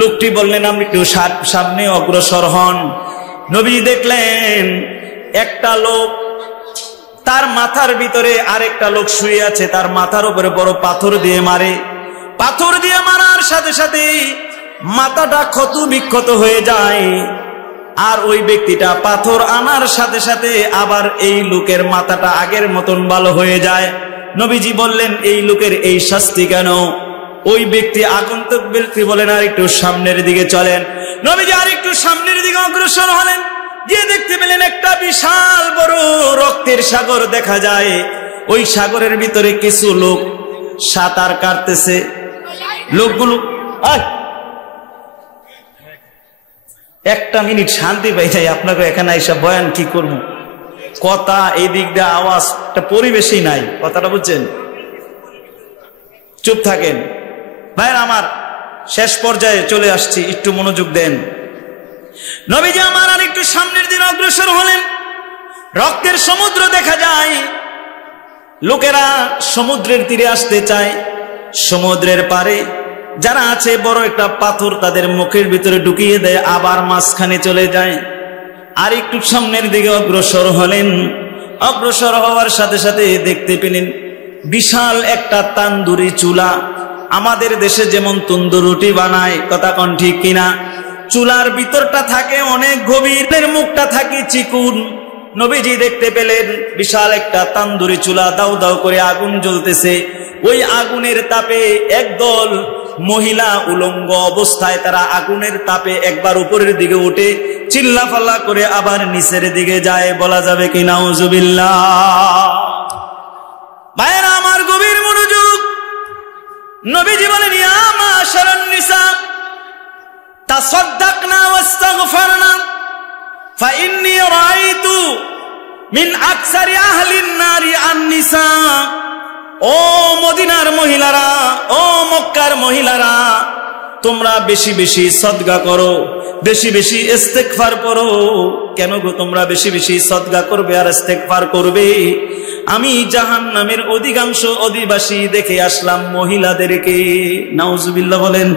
লোকটি বললেন, আপনি একটু সামনে অগ্রসর হন। নবীজি দেখলেন একটা লোক, তার মাথার ভিতরে আরেকটা লোক শুয়ে আছে, তার মাথার উপরে বড় পাথর দিয়ে মারে। পাথর দিয়ে মারার সাথে সাথে মাথাটা ক্ষত বিক্ষত হয়ে যায়, আর ওই ব্যক্তিটা পাথর আনার সাথে সাথে আবার এই লোকের মাথাটা আগের মতন ভালো হয়ে যায়। নবীজি বললেন, এই লোকের এই শাস্তি কেন? ওই ব্যক্তি আগন্তুক ব্যক্তি বলেন, আর একটু সামনের দিকে চলেন। নবীজি আর একটু সামনের দিকে অগ্রসর হলেন, গিয়ে দেখতে পেলেন একটা বিশাল বড় রক্তের সাগর দেখা যায়। ওই সাগরের ভিতরে কিছু লোক সাঁতার কাটতেছে। লোকগুলো একটা মিনিট শান্তি পাই যাই। আপনাকে এখানে এসে বয়ান কি করব, কথা এই দিক দিয়ে আওয়াজ, একটা পরিবেশই নাই। কথাটা বুঝছেন? চুপ থাকেন ভাইরা আমার, শেষ পর্যায়ে চলে আসছি, একটু মনোযোগ দেন। নবীজি আমার আর একটু সামনের দিকে অগ্রসর হলেন। রক্তের সমুদ্র দেখা যায়, লোকেরা সমুদ্রের তীরে আসতে চায়। সমুদ্রের পারে যারা আছে বড় একটা পাথর তাদের মুখের ভিতরে ঢুকিয়ে দেয়, আবার মাঝখানে চলে যায়। আর একটু সামনের দিকে অগ্রসর হলেন। অগ্রসর হওয়ার সাথে সাথে দেখতে পেলেন বিশাল একটা তান্দুরি চুলা। আমাদের দেশে যেমন তন্দুর রুটি বানায়, কথা কোন ঠিক কিনা, চুলার ভিতরটা থাকে অনেক গভীর, মুখটা থাকে চিকুন। নবীজি দেখতে পেলেন বিশাল একটা তান্দুরি চুলা, দাউ দাউ করে আগুন জ্বলতেছে। ওই আগুনের তাপে একদল মহিলা উলঙ্গ অবস্থায় তারা আগুনের তাপে একবার উপরের দিকে উঠে চিল্লাফাল্লা করে আবার নিচের দিকে যায়। বলা যাবে কি নাউজুবিল্লাহ? ভাইরা আমার, গভীর মনোযোগ। নবীজি বলেন, ইয়া মাশারান নিসা তাসাদদাকনা ওয়াস্তাগফারনা ফাইন্নী রাআইতু মিন আকসারি আহলিন নারি আন-নিসা। ও মদিনার মহিলারা, ও মক্কার মহিলারা, তোমরা বেশি বেশি সদকা করো, বেশি বেশি ইস্তেগফার করো। কেন গো তোমরা বেশি বেশি সদকা করবে আর ইস্তেগফার করবে? আমি জাহান্নামের অধিকাংশ অধিবাসী দেখে আসলাম মহিলাদেরকে। নাউজুবিল্লাহ বলেন।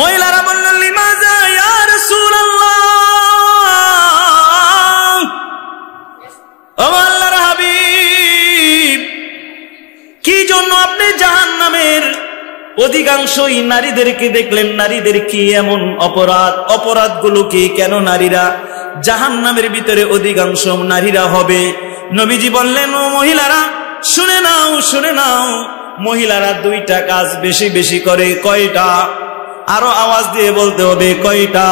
মহিলারা বললেন, লিমাযা ইয়া রাসূলুল্লাহ, ও আল্লাহর হাবিব, কি জন্য আপনি জাহান্নামের অধিকাংশই নারীদেরকে দেখলেন? নারীদের কি এমন অপরাধ? অপরাধগুলো কি? কেন নারীরা জাহান্নামের ভিতরে অধিকাংশ নারীরা হবে? নবীজি বললেন, ও মহিলারা শুনে নাও, শুনে নাও, মহিলারা দুইটা কাজ বেশি বেশি করে। কয়টা? আরো আওয়াজ দিয়ে বলতে হবে, কয়টা?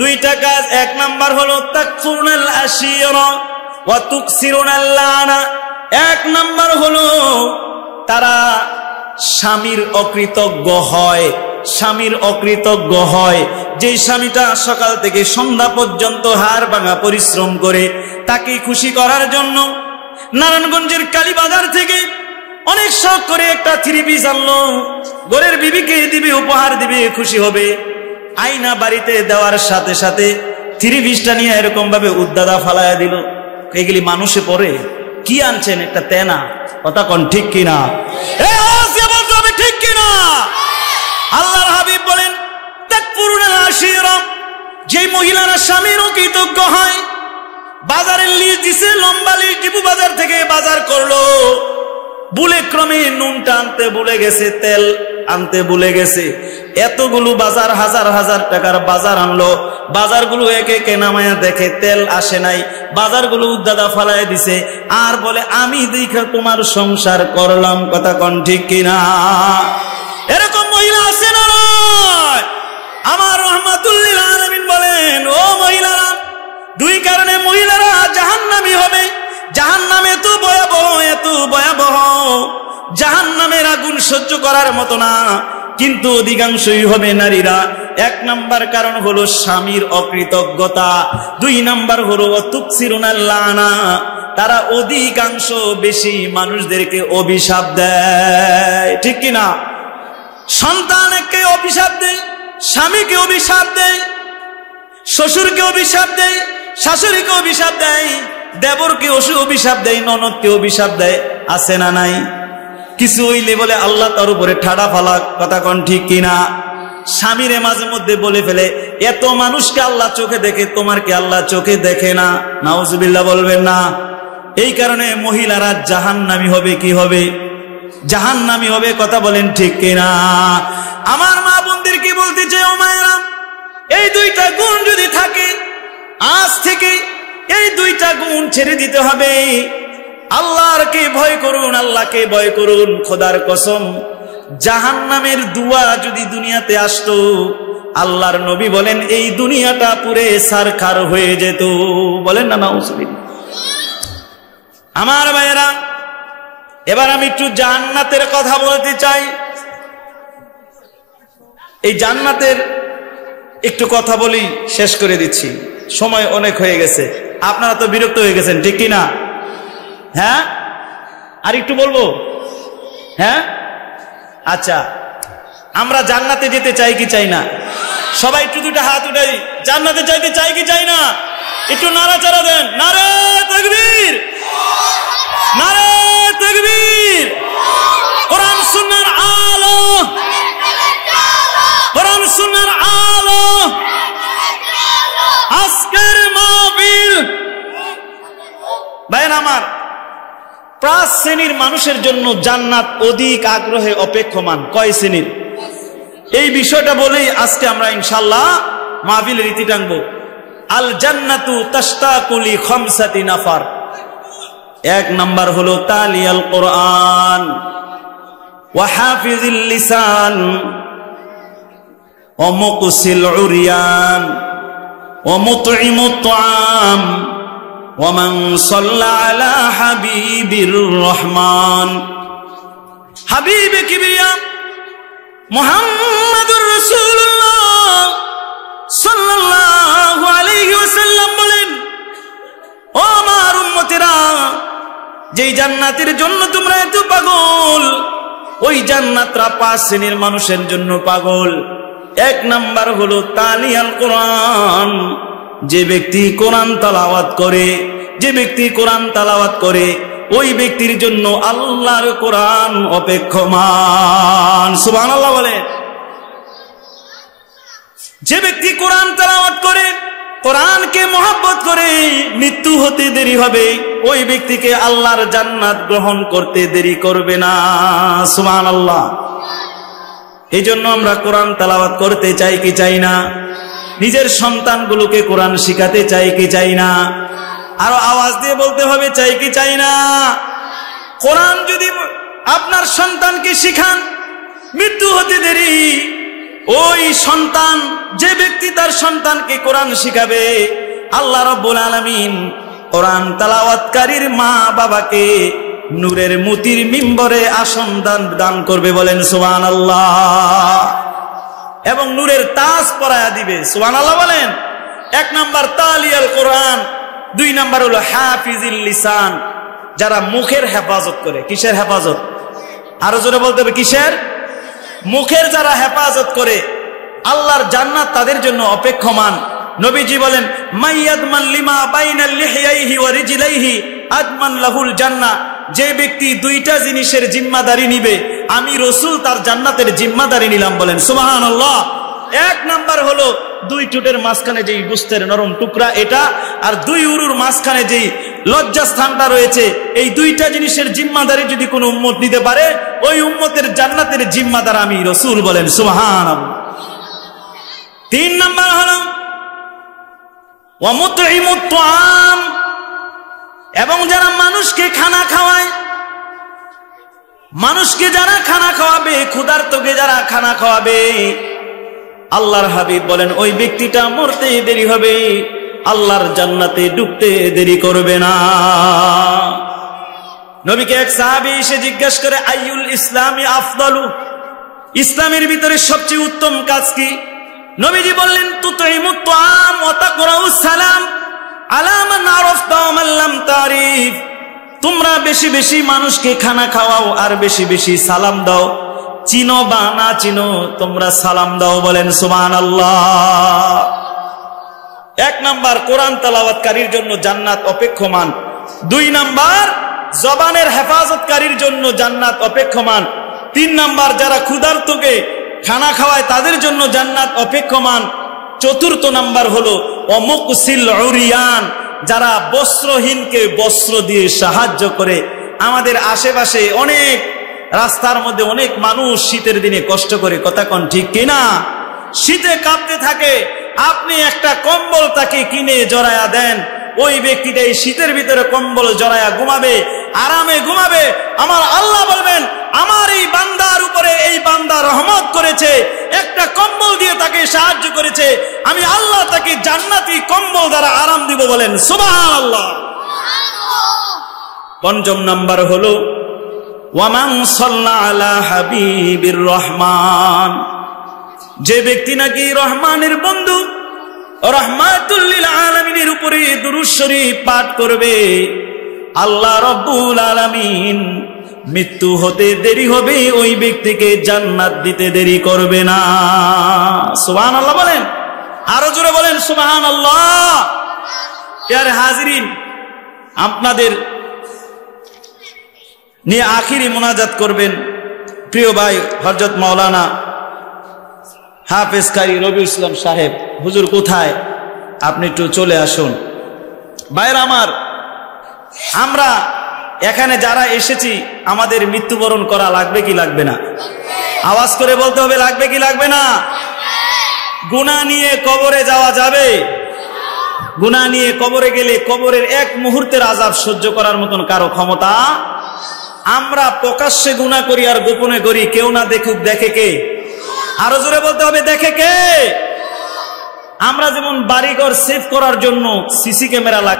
দুইটা কাজ। এক নাম্বার হলো তাকফুরুনাল আশিরা ওয়া তুকসিরুনাল লানা। এক নাম্বার হলো তারা স্বামীর অকৃতজ্ঞ হয়। স্বামীর অকৃতজ্ঞ হয়, যেই স্বামীটা সকাল থেকে সন্ধ্যা পর্যন্ত হাড় ভাঙা পরিশ্রম করে তাকে খুশি করার জন্য নারায়ণগঞ্জের কালীবাজার থেকে অনেক শখ করে একটা 3 পিস আনলো, ঘরের বিবিকে দিবে, উপহার দিবে, খুশি হবে। আয়না বাড়িতে দেওয়ার সাথে সাথে 3 পিসটা নিয়ে এরকম ভাবে উদ্দাদা ফালায়া দিল। এগুলি মানুষে পড়ে, কি আনছেন? একটা তেনা। কথা কোন ঠিক কিনা? বলতে হবে ঠিক কিনা? আল্লাহর হাবিব বলেন, তাকফুরুনাল আশিরা, যে মহিলারা স্বামীর অকৃতজ্ঞ হয়। বাজারের লিস্ট দিছে, লম্বা লিস্ট, ডিপু বাজার থেকে বাজার করলো, ভুলে ক্রমে নুনটা আনতে ভুলে গেছে, তেল আনতে ভুলে গেছে। এতগুলো বাজার, হাজার হাজার টাকার বাজার আনলো, বাজারগুলো একে একে নামায়া দেখে তেল আসে নাই, বাজারগুলো উদ্দাদা ফালায় দিছে, আর বলে আমি দেখে তোমার সংসার করলাম। কথা কোন ঠিক কিনা? এরকম মহিলা আছে না? আমার রাহমাতুল্লিল আলামিন বলেন, ও মহিলারা, 2 কারণে মহিলারা জাহান্নামী হবে। জাহান্নাম এত ভয়াবহ, এত ভয়াবহ, জাহান্নামের আগুন সহ্য করার মতো না, কিন্তু অধিকাংশই হবে নারীরা। 1 নাম্বার কারণ হলো স্বামীর অকৃতজ্ঞতা। 2 নাম্বার হলো তুকসিরুনাল লানা, তারা অধিকাংশ বেশি মানুষদেরকে অভিশাপ দেয়। ঠিক কিনা? সন্তানকে অভিশাপ দেয়, স্বামীকে অভিশাপ দেয়, শ্বশুরকে অভিশাপ দেয়, শাশুড়িকে অভিশাপ দেয়, দেবরকে অভিশাপ দেয়, ননদকে অভিশাপ দেয়। আছে না নাই? কিছু হইলে বলে আল্লাহ তার উপরে ঠাড়া ফালাক। কথা কোন ঠিক কিনা? স্বামীরে মাঝে মধ্যে বলে ফেলে, এত মানুষকে আল্লাহ চোখে দেখে, তোমার কি আল্লাহ চোখে দেখে না? নাউজুবিল্লাহ বলবেন না? এই কারণে মহিলারা জাহান্নামী হবে। কি হবে? জাহান্নামী হবে। কথা বলেন ঠিক কিনা? আমার মা বোনদের কি বলতে চাই, ও মায়েরা, এই 2টা গুণ যদি থাকে, আজ থেকে এই 2টা গুণ ছেড়ে দিতে হবে। আল্লাহকে ভয় করুন, আল্লাহকে ভয় করুন। খোদার কসম, জাহান্নামের দুয়া যদি দুনিয়াতে আসতো, আল্লাহর নবী বলেন এই দুনিয়াটা পুরে সারখার হয়ে যেত। বলেন না নাউজুবিল্লাহ? আমার ভাইয়েরা, এবার আমি একটু জান্নাতের কথা বলতে চাই। এই জান্নাতের একটু কথা বলি, শেষ করে দিচ্ছি, সময় অনেক হয়ে গেছে, আপনারা তো বিরক্ত হয়ে গেছেন, ঠিক কি না? হ্যাঁ, আর একটু বলবো? হ্যাঁ, আচ্ছা, আমরা জান্নাতে যেতে চাই কি চাই না? সবাই একটু দুটো হাত উঠাই, জান্নাতে যাইতে চাই কি চাই না? একটু নাড়াচাড়া দেন। নারে তাকবীর, নারে তাকবীর। কোরআন সুন্নাহর আলো, কোরআন সুন্নাহর আলো। আজকের মাহফিল ভাইয়ের আমার, পাঁচ শ্রেণীর মানুষের জন্য জান্নাত অধিক আগ্রহে অপেক্ষমান। কয় শ্রেণীর? এই বিষয়টা বলেই আজকে আমরা ইনশাআল্লাহ মাহফিলের রীতি টানবো। আল জান্নাতু তাশতাকু লি খামসাতি নাফার। এক নাম্বার হলো তালিয়াল কোরআন ওয়া হাফিজিল লিসান ওয়া মুকসিল উরিয়ান ওয়া মুতঈমুত তাআম ওয়া মান সাল্লা আলা হাবিবির রহমান। হাবিবে কিবরিয়া মুহাম্মাদুর রাসূলুল্লাহ সাল্লাল্লাহু আলাইহি ওয়াসাল্লাম বলেন, ও আমার উম্মতেরা, যেই জান্নাতের জন্য তোমরা এত পাগল, ওই জান্নাতরা পাঁচ শ্রেণীর মানুষের জন্য পাগল। এক নাম্বার হলো তালিয়াল কোরআন। যে ব্যক্তি কোরআন তেলাওয়াত করে, যে ব্যক্তি কোরআন তেলাওয়াত করে, ওই ব্যক্তির জন্য আল্লাহর কোরআন অপেক্ষমান। সুবহানাল্লাহ বলে। যে ব্যক্তি কোরআন তেলাওয়াত করে, কোরআনকে মহব্বত করে, মৃত্যু হতে দেরি হবে, ওই ব্যক্তিকে আল্লাহর জান্নাত গ্রহণ করতে দেরি করবে না। সুবহানাল্লাহ। এই জন্য আমরা কোরআন তেলাওয়াত করতে চাই কি চাই না? নিজের সন্তানগুলোকে কোরআন শিখাতে চাই কি চাই না? আরো আওয়াজ দিয়ে বলতে হবে, চাই কি চাই না? কোরআন যদি আপনার সন্তানকে শিখান, মৃত্যু হতে দেরি, ওই সন্তান, যে ব্যক্তি তার সন্তানকে কোরআন শিখাবে, আল্লাহ রাব্বুল আলামিন কোরআন তেলাওয়াতকারীর মা বাবাকে নূরের মতির মিম্বরে আসন দান করবে। বলেন সুবহানাল্লাহ। এবং নূরের তাজ পরায়া দিবে। সুবহানাল্লাহ বলেন। এক নাম্বার তালিয়াল কোরআন। দুই নাম্বার হলো হাফিজিল লিসান, যারা মুখের হেফাজত করে। কিসের হেফাজত? আরো জোরে বলতে হবে, কিসের? মুখের যারা হেফাজত করে, আল্লাহর জান্নাত তাদের জন্য অপেক্ষমান। নবীজি বলেন, মাইয়াদমান লিমা বাইনাল লিহইহি ওয়া রিজলাইহি আদমান লাহুল জান্নাহ। যে ব্যক্তি দুইটা জিনিসের জিম্মাদারি নিবে, আমি রাসূল তার জান্নাতের জিম্মাদারি নিলাম। বলেন সুবহানাল্লাহ। এক নাম্বার হলো দুই ঠোঁটের মাঝখানে যেই গোশতের নরম টুকরা, এটা, আর দুই উরুর মাঝখানে যেই লজ্জাস্থানটা রয়েছে, এই দুইটা জিনিসের জিম্মাদারি যদি কোনো উম্মত নিতে পারে, ওই উম্মতের জান্নাতের জিম্মাদার আমি রাসূল। বলেন সুবহানাল্লাহ। তিন নাম্বার হলো ওয়া মুতঈমুত তাআম, এবং যারা মানুষকে খানা খাওয়ায়, মানুষকে যারা খানা খাওয়াবে, ক্ষুধার্তকে যারা খানা খাওয়াবে, আল্লাহর হাবিব বলেন ওই ব্যক্তিটা মরতে দেরি হবে, আল্লাহর জান্নাতে ঢুকতে দেরি করবে না। নবীকে এক সাহাবী এসে জিজ্ঞেস করে, আইয়ুল ইসলামি আফদালু, ইসলামের ভিতরে সবচেয়ে উত্তম কাজ কি? নবীজি বললেন, তুতঈমুত তাআম ওয়া তাকরাউস সালাম আলা মান আরাফতা ওয়া মান লাম তারিফ। তোমরা বেশি বেশি মানুষকে খানা খাওয়াও আর বেশি বেশি সালাম দাও। চিনো বা না চিনো, তোমরা সালাম দাও। বলেন সুবহানাল্লাহ। এক নাম্বার কোরআন তেলাওয়াতকারীর জন্য জান্নাত অপেক্ষমান। দুই নাম্বার জবানের হেফাজতকারীর জন্য জান্নাত অপেক্ষমান। তিন নাম্বার যারা ক্ষুধার্তকে খানা খাওয়ায় তাদের জন্য জান্নাত অপেক্ষমান। চতুর্থ নাম্বার হলো অমুকসিল উরিয়ান, যারা বস্ত্রহীনকে বস্ত্র দিয়ে সাহায্য করে। আমাদের আশেপাশে অনেক রাস্তার মধ্যে অনেক মানুষ শীতের দিনে কষ্ট করে, কথা কোন ঠিক কিনা? শীতে কাঁপতে থাকে, আপনি একটা কম্বল তাকে কিনে জড়ায়া দেন, ওই ব্যক্তিটা এই শীতের ভিতরে কম্বল জড়ায়া ঘুমাবে, আরামে ঘুমাবে। আমার আল্লাহ বলবেন, আমার এই বান্দার উপরে এই বান্দা রহমত করেছে, একটা কম্বল দিয়ে তাকে সাহায্য করেছে, আমি আল্লাহ তাকে জান্নাতি কম্বল দ্বারা আরাম দিব। বলেন সুবহানাল্লাহ। পঞ্চম নাম্বার হলো ওয়া মান সাল্লা আলা হাবিবির রহমান, যে ব্যক্তি নাকি রহমানের বন্ধু রাহমাতুল লিল আলামিনের উপরে দুরূদ শরীফ পাঠ করবে, আল্লাহ রাব্বুল আলামিন মৃত্যু হতে দেরি হবে ওই ব্যক্তিকে জান্নাত দিতে দেরি করবে না। সুবহানাল্লাহ বলেন, আরো জোরে বলেন সুবহানাল্লাহ। প্রিয় হাজিরিন, আপনাদের নিয়ে আখিরি মোনাজাত করবেন প্রিয় ভাই হযরত মাওলানা হাফেজ কারি রবিউল ইসলাম সাহেব। হুজুর কোথায়? আপনি একটু চলে আসুন। ভাইরা আমার, আমরা এখানে যারা এসেছি আমাদের মৃত্যুবরণ করা লাগবে কি লাগবে না? আওয়াজ করে বলতে হবে, লাগবে কি লাগবে না? গুনাহ নিয়ে কবরে যাওয়া যাবে? গুনাহ নিয়ে কবরে গেলে কবরের এক মুহূর্তের আযাব সহ্য করার মতন কারো ক্ষমতা? আমরা প্রকাশ্যে গুনাহ করি আর গোপনে করি, কেউ না দেখুক, দেখে কে? আরো জোরে বলতে হবে, দেখে কে? আমরা যেমন বাড়িঘর সেভ করার জন্য সিসি ক্যামেরা লাগে।